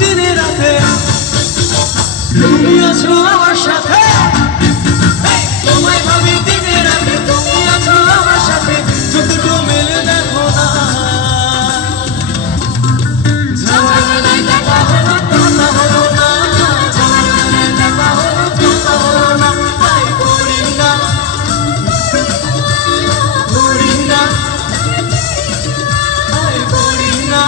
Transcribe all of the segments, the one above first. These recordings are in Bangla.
দিনে রাতে তুমি আছো আমার সাথে তোমায় ভাবি দিনে রাতে তুমি আছো আমার সাথে চোখ দুটো মেলে দেখো না ঝামেলায় দেখা হলো কথা হলো না ঝামেলায় দেখা হলো কথা হলো না তাই করি না করি না তাই করি না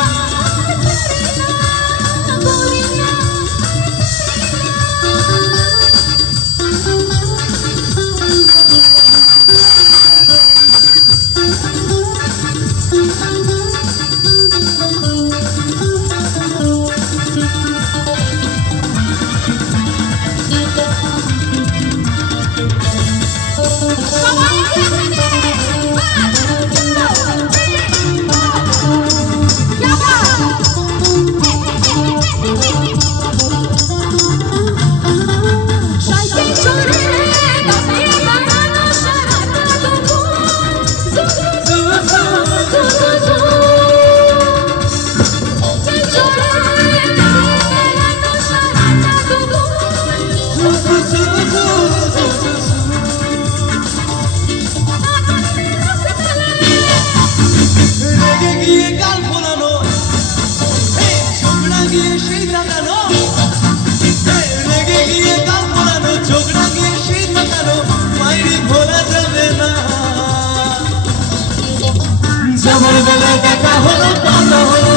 ঝামেলায় দেখা হলো কথা হলো